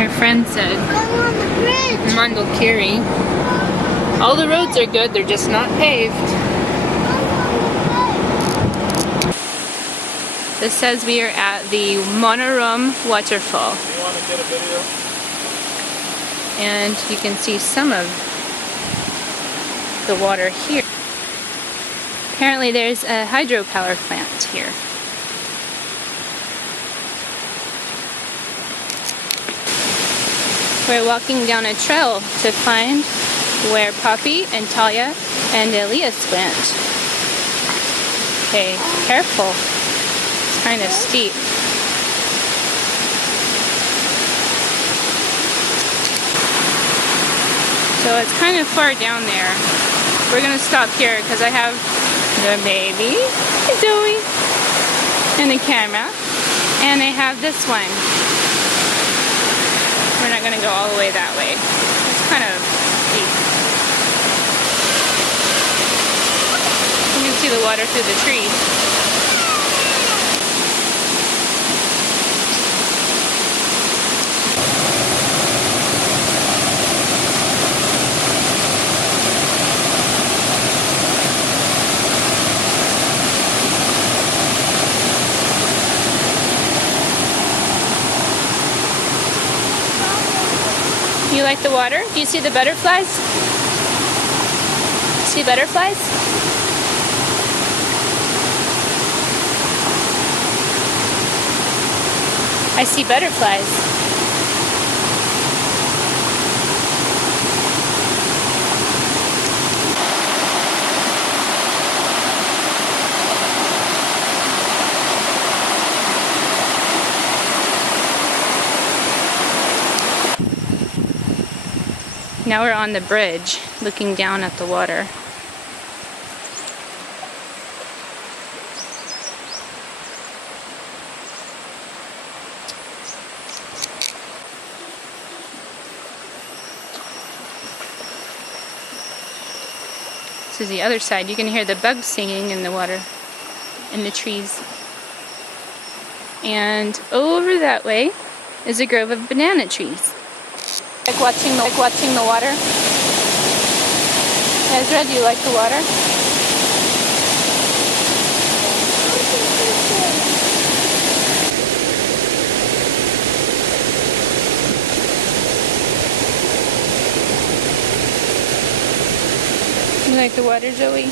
Our friend said Mondolkiri. All the roads are good, they're just not paved. This says we are at the Monorom Waterfall. Do you want to get a video? And you can see some of the water here. Apparently there's a hydropower plant here. We're walking down a trail to find where Poppy and Talia and Elias went. Okay, careful. It's kind of steep. So it's kind of far down there. We're gonna stop here because I have the baby, Zoe, and the camera, and I have this one. We're not going to go all the way that way. It's kind of deep. You can see the water through the trees. You like the water? Do you see the butterflies? See butterflies? I see butterflies. Now we're on the bridge, looking down at the water. This is the other side. You can hear the bugs singing in the water, in the trees. And over that way is a grove of banana trees. Like watching the water. Ezra, do you like the water? You like the water, Zoe?